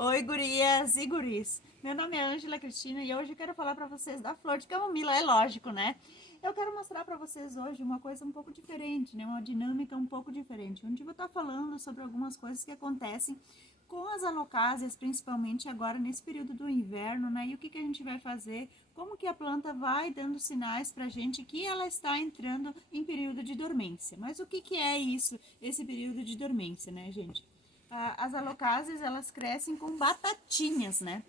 Oi, gurias e guris. Meu nome é Ângela Cristina e hoje eu quero falar para vocês da flor de camomila, é lógico, né? Eu quero mostrar para vocês hoje uma coisa um pouco diferente, né? Uma dinâmica um pouco diferente, onde eu vou estar falando sobre algumas coisas que acontecem com as alocásias, principalmente agora nesse período do inverno, né? E o que a gente vai fazer, como que a planta vai dando sinais para a gente que ela está entrando em período de dormência. Mas o que é isso, esse período de dormência, né, gente? As alocásias, elas crescem com batatinhas, né?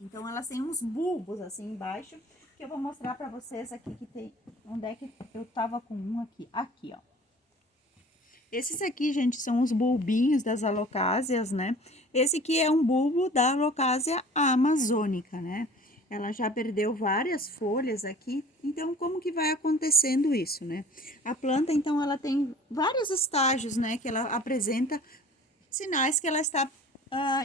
Então, elas têm uns bulbos assim embaixo, que eu vou mostrar pra vocês aqui que tem... Onde é que eu tava com um aqui? Aqui, ó. Esses aqui, gente, são os bulbinhos das alocásias, né? Esse aqui é um bulbo da alocásia amazônica, né? Ela já perdeu várias folhas aqui, então como que vai acontecendo isso, né? A planta, então, ela tem vários estágios, né, que ela apresenta sinais que ela está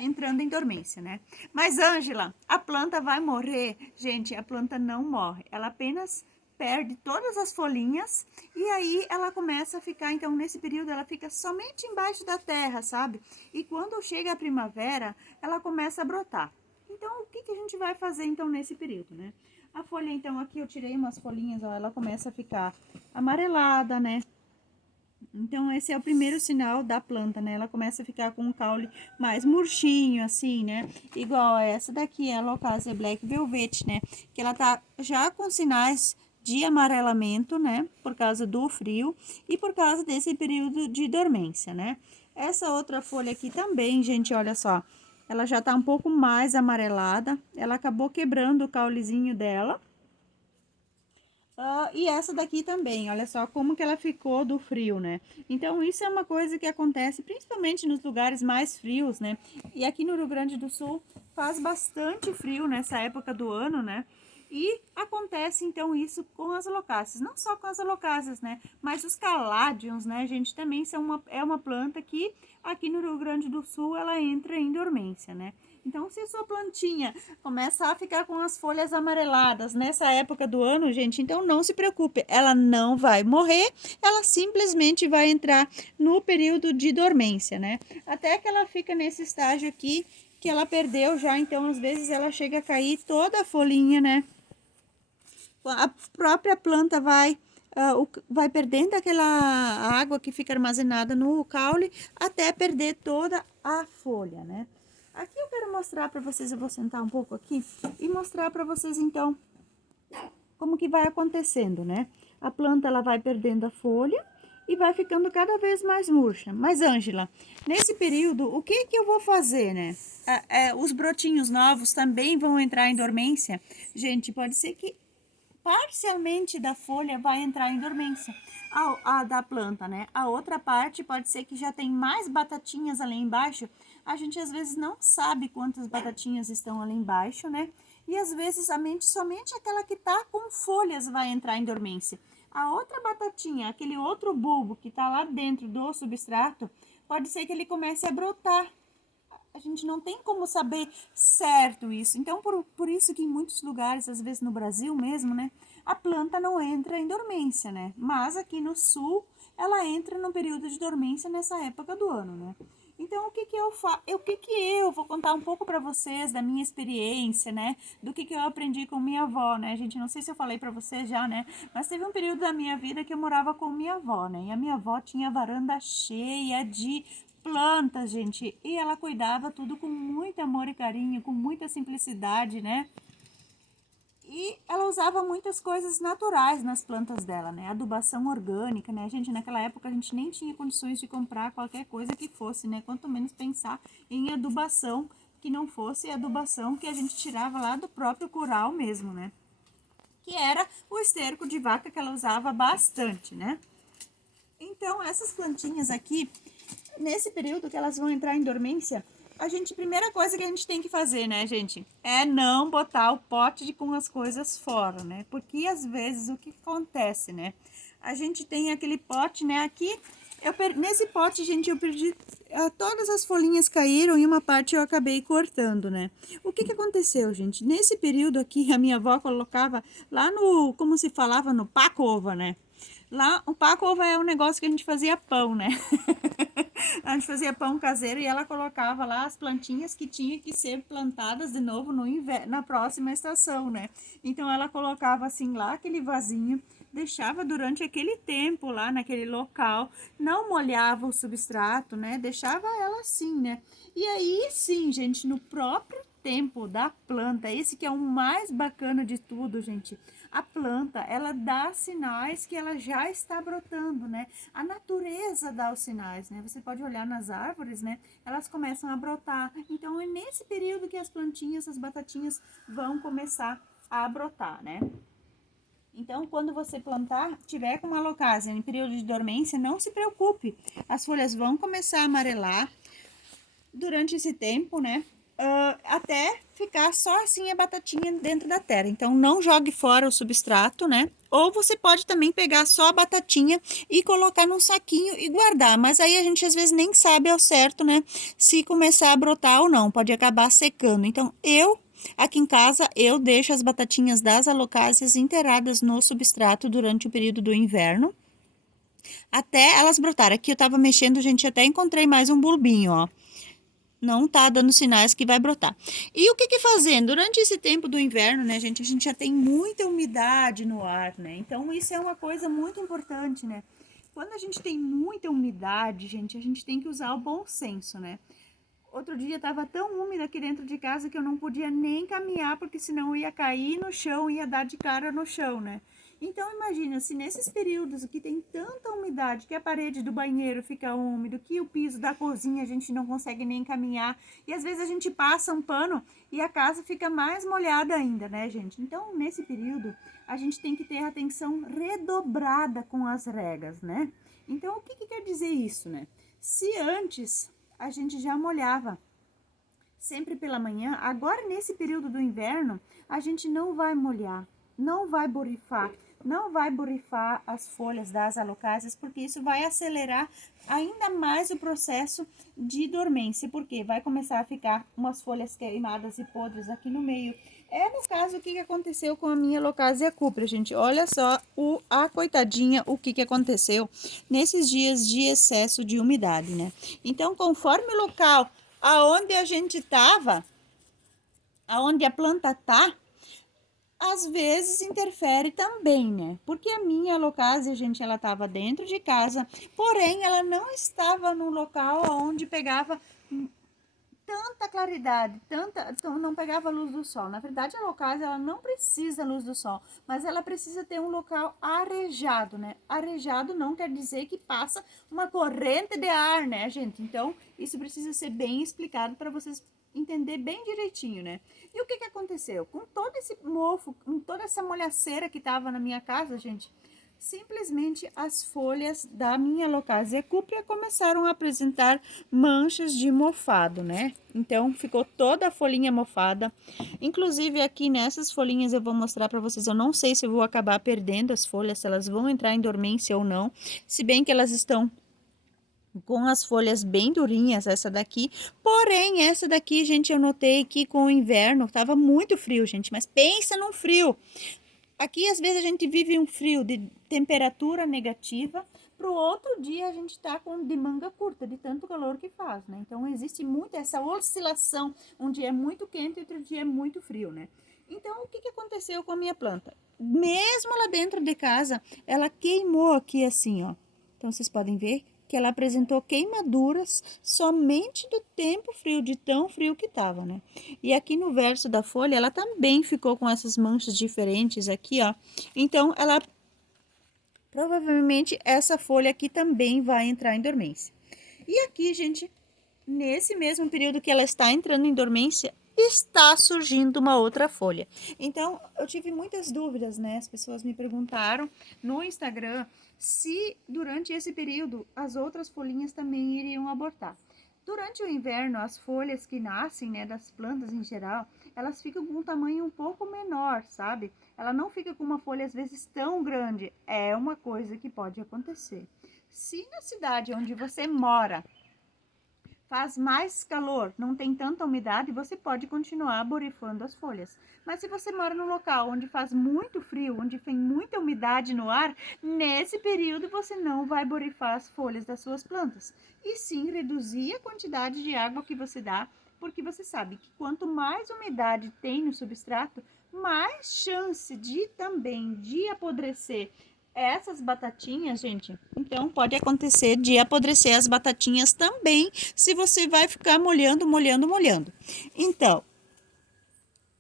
entrando em dormência, né? Mas, Ângela, a planta vai morrer? Gente, a planta não morre, ela apenas perde todas as folhinhas e aí ela começa a ficar, então, nesse período, ela fica somente embaixo da terra, sabe? E quando chega a primavera, ela começa a brotar. Então, o que a gente vai fazer, então, nesse período, né? A folha, então, aqui eu tirei umas folhinhas, ó, ela começa a ficar amarelada, né? Então, esse é o primeiro sinal da planta, né? Ela começa a ficar com o caule mais murchinho, assim, né? Igual a essa daqui, a Alocasia Black Velvet, né? Que ela tá já com sinais de amarelamento, né? Por causa do frio e por causa desse período de dormência, né? Essa outra folha aqui também, gente, olha só. Ela já tá um pouco mais amarelada. Ela acabou quebrando o caulezinho dela. E essa daqui também, olha só como que ela ficou do frio, né? Então, isso é uma coisa que acontece principalmente nos lugares mais frios, né? E aqui no Rio Grande do Sul faz bastante frio nessa época do ano, né? E acontece, então, isso com as alocáceas. Não só com as alocáceas, né? Mas os caládios, né, gente, também é uma planta que aqui no Rio Grande do Sul ela entra em dormência, né? Então, se a sua plantinha começa a ficar com as folhas amareladas nessa época do ano, gente, então não se preocupe, ela não vai morrer, ela simplesmente vai entrar no período de dormência, né? Até que ela fica nesse estágio aqui que ela perdeu já, então às vezes ela chega a cair toda a folhinha, né? A própria planta vai perdendo aquela água que fica armazenada no caule até perder toda a folha, né? Aqui eu quero mostrar para vocês, eu vou sentar um pouco aqui e mostrar para vocês então como que vai acontecendo, né? A planta ela vai perdendo a folha e vai ficando cada vez mais murcha. Mas, Ângela, nesse período, o que que eu vou fazer, né? Os brotinhos novos também vão entrar em dormência? Gente, pode ser que parcialmente da folha vai entrar em dormência, a da planta, né? A outra parte pode ser que já tem mais batatinhas ali embaixo. A gente às vezes não sabe quantas batatinhas estão ali embaixo, né? E às vezes somente aquela que tá com folhas vai entrar em dormência. A outra batatinha, aquele outro bulbo que tá lá dentro do substrato, pode ser que ele comece a brotar. A gente não tem como saber certo isso. Então, por isso que em muitos lugares, às vezes no Brasil mesmo, né, a planta não entra em dormência, né? Mas aqui no sul, ela entra no período de dormência nessa época do ano, né? Então, o que que eu faço? O que que eu vou contar um pouco para vocês da minha experiência, né? Do que eu aprendi com minha avó, né? Gente, não sei se eu falei para vocês já, né? Mas teve um período da minha vida que eu morava com minha avó, né? E a minha avó tinha a varanda cheia de plantas, gente, e ela cuidava tudo com muito amor e carinho, com muita simplicidade, né? E ela usava muitas coisas naturais nas plantas dela, né? Adubação orgânica, né? Gente, naquela época a gente nem tinha condições de comprar qualquer coisa que fosse, né? Quanto menos pensar em adubação que não fosse adubação que a gente tirava lá do próprio curral mesmo, né? Que era o esterco de vaca que ela usava bastante, né? Então, essas plantinhas aqui, nesse período que elas vão entrar em dormência, primeira coisa que a gente tem que fazer, né, gente, é não botar o pote com as coisas fora, né? Porque às vezes o que acontece, né? A gente tem aquele pote, né, aqui, nesse pote, gente, eu perdi, todas as folhinhas caíram e uma parte eu acabei cortando, né? O que que aconteceu, gente? Nesse período aqui, a minha avó colocava lá no, como se falava, no pacova, né? Lá, o pacova é um negócio que a gente fazia pão, né? A gente fazia pão caseiro e ela colocava lá as plantinhas que tinha que ser plantadas de novo no inverno, na próxima estação, né? Então ela colocava assim lá aquele vasinho, deixava durante aquele tempo lá naquele local, não molhava o substrato, né? Deixava ela assim, né? E aí sim, gente, no próprio tempo da planta, esse que é o mais bacana de tudo, gente. A planta, ela dá sinais que ela já está brotando, né? A natureza dá os sinais, né? Você pode olhar nas árvores, né? Elas começam a brotar. Então é nesse período que as plantinhas, as batatinhas vão começar a brotar, né? Então, quando você plantar, tiver com uma locase em período de dormência, não se preocupe. As folhas vão começar a amarelar durante esse tempo, né? Até ficar só assim a batatinha dentro da terra. Então, não jogue fora o substrato, né? Ou você pode também pegar só a batatinha e colocar num saquinho e guardar. Mas aí a gente às vezes nem sabe ao certo, né? Se começar a brotar ou não. Pode acabar secando. Então, aqui em casa, eu deixo as batatinhas das alocáceas inteiradas no substrato durante o período do inverno, até elas brotarem. Aqui eu tava mexendo, gente, até encontrei mais um bulbinho, ó. Não tá dando sinais que vai brotar. E o que que fazendo? Durante esse tempo do inverno, né, gente, a gente já tem muita umidade no ar, né? Então, isso é uma coisa muito importante, né? Quando a gente tem muita umidade, gente, a gente tem que usar o bom senso, né? Outro dia estava tão úmido aqui dentro de casa que eu não podia nem caminhar, porque senão eu ia cair no chão, ia dar de cara no chão, né? Então imagina, se nesses períodos que tem tanta umidade, que a parede do banheiro fica úmido, que o piso da cozinha a gente não consegue nem caminhar, e às vezes a gente passa um pano e a casa fica mais molhada ainda, né, gente? Então, nesse período, a gente tem que ter atenção redobrada com as regas, né? Então, o que que quer dizer isso, né? Se antes a gente já molhava sempre pela manhã, agora nesse período do inverno, a gente não vai molhar, não vai borrifar, não vai borrifar as folhas das alocáceas, porque isso vai acelerar ainda mais o processo de dormência, porque vai começar a ficar umas folhas queimadas e podres aqui no meio. É no caso o que aconteceu com a minha Locasia cupra, gente. Olha só a coitadinha, o que aconteceu nesses dias de excesso de umidade, né? Então, conforme o local aonde a gente tava, aonde a planta tá, às vezes interfere também, né? Porque a minha Locasia, gente, ela estava dentro de casa, porém ela não estava no local onde pegava tanta claridade, não pegava a luz do sol. Na verdade, a Locasia, ela não precisa luz do sol, mas ela precisa ter um local arejado, né? Arejado não quer dizer que passa uma corrente de ar, né, gente? Então, isso precisa ser bem explicado para vocês entender bem direitinho, né? E o que que aconteceu? Com todo esse mofo, com toda essa molhaceira que tava na minha casa, gente, simplesmente as folhas da minha Locasia cupra começaram a apresentar manchas de mofado, né? Então ficou toda a folhinha mofada. Inclusive aqui nessas folhinhas eu vou mostrar para vocês. Eu não sei se eu vou acabar perdendo as folhas, se elas vão entrar em dormência ou não. Se bem que elas estão com as folhas bem durinhas, essa daqui. Porém, essa daqui, gente, eu notei que com o inverno tava muito frio, gente. Mas pensa num frio. Aqui, às vezes, a gente vive um frio de temperatura negativa, para o outro dia a gente tá de manga curta, de tanto calor que faz, né? Então, existe muito essa oscilação, um dia é muito quente e outro dia é muito frio, né? Então, o que que aconteceu com a minha planta? Mesmo lá dentro de casa, ela queimou aqui assim, ó. Então, vocês podem ver que ela apresentou queimaduras somente do tempo frio, de tão frio que tava, né? E aqui no verso da folha, ela também ficou com essas manchas diferentes aqui, ó. Então, ela provavelmente essa folha aqui também vai entrar em dormência. E aqui, gente, nesse mesmo período que ela está entrando em dormência, está surgindo uma outra folha. Então, eu tive muitas dúvidas, né? As pessoas me perguntaram no Instagram se durante esse período as outras folhinhas também iriam abortar. Durante o inverno, as folhas que nascem, né, das plantas em geral, elas ficam com um tamanho um pouco menor, sabe? Ela não fica com uma folha às vezes tão grande. É uma coisa que pode acontecer. Se na cidade onde você mora faz mais calor, não tem tanta umidade, você pode continuar borrifando as folhas. Mas se você mora num local onde faz muito frio, onde tem muita umidade no ar, nesse período você não vai borrifar as folhas das suas plantas. E sim reduzir a quantidade de água que você dá, porque você sabe que quanto mais umidade tem no substrato, mais chance de também de apodrecer essas batatinhas, gente. Então pode acontecer de apodrecer as batatinhas também, se você vai ficar molhando, molhando, molhando. Então,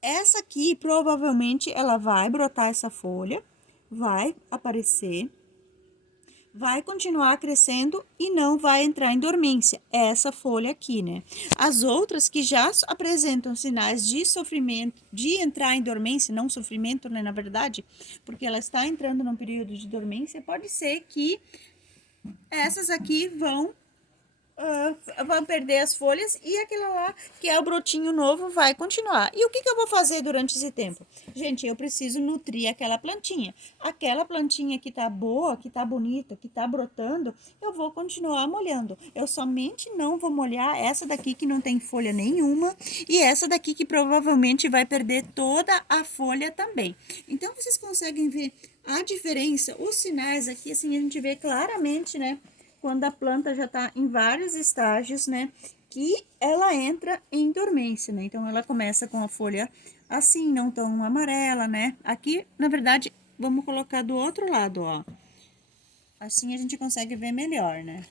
essa aqui provavelmente ela vai brotar essa folha, vai aparecer, vai continuar crescendo e não vai entrar em dormência. Essa folha aqui, né? As outras que já apresentam sinais de sofrimento, de entrar em dormência, não sofrimento, né, na verdade, porque ela está entrando num período de dormência, pode ser que essas aqui vão perder as folhas e aquela lá, que é o brotinho novo, vai continuar. E o que eu vou fazer durante esse tempo? Gente, eu preciso nutrir aquela plantinha. Aquela plantinha que tá boa, que tá bonita, que tá brotando, eu vou continuar molhando. Eu somente não vou molhar essa daqui que não tem folha nenhuma e essa daqui que provavelmente vai perder toda a folha também. Então, vocês conseguem ver a diferença, os sinais aqui, assim, a gente vê claramente, né? Quando a planta já está em vários estágios, né, que ela entra em dormência, né? Então, ela começa com a folha assim, não tão amarela, né? Aqui, na verdade, vamos colocar do outro lado, ó. Assim a gente consegue ver melhor, né?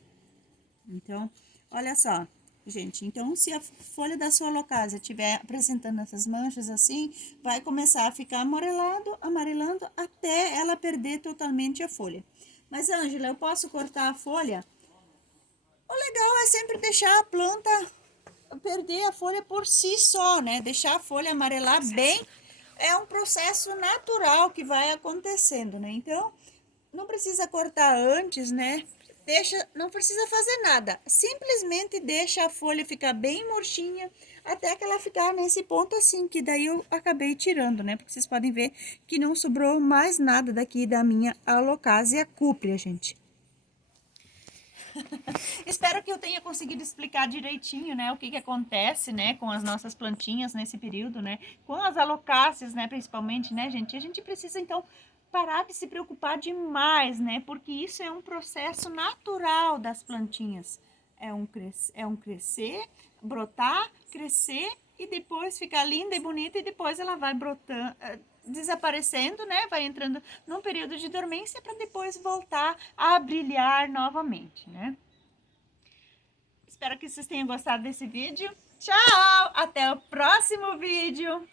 Então, olha só, gente. Então, se a folha da sua alocasia estiver apresentando essas manchas assim, vai começar a ficar amarelando até ela perder totalmente a folha. Mas, Ângela, eu posso cortar a folha? O legal é sempre deixar a planta perder a folha por si só, né? Deixar a folha amarelar bem é um processo natural que vai acontecendo, né? Então, não precisa cortar antes, né? Não precisa fazer nada. Simplesmente deixa a folha ficar bem murchinha até que ela ficar nesse ponto assim, que daí eu acabei tirando, né? Porque vocês podem ver que não sobrou mais nada daqui da minha alocasia cúprea, gente. Espero que eu tenha conseguido explicar direitinho, né, o que acontece, né, com as nossas plantinhas nesse período, né, com as alocáceas, né, principalmente, né, gente. A gente precisa, então, parar de se preocupar demais, né, porque isso é um processo natural das plantinhas. É um crescer, brotar, crescer e depois ficar linda e bonita e depois ela vai brotando, desaparecendo, né? Vai entrando num período de dormência para depois voltar a brilhar novamente, né? Espero que vocês tenham gostado desse vídeo. Tchau! Até o próximo vídeo!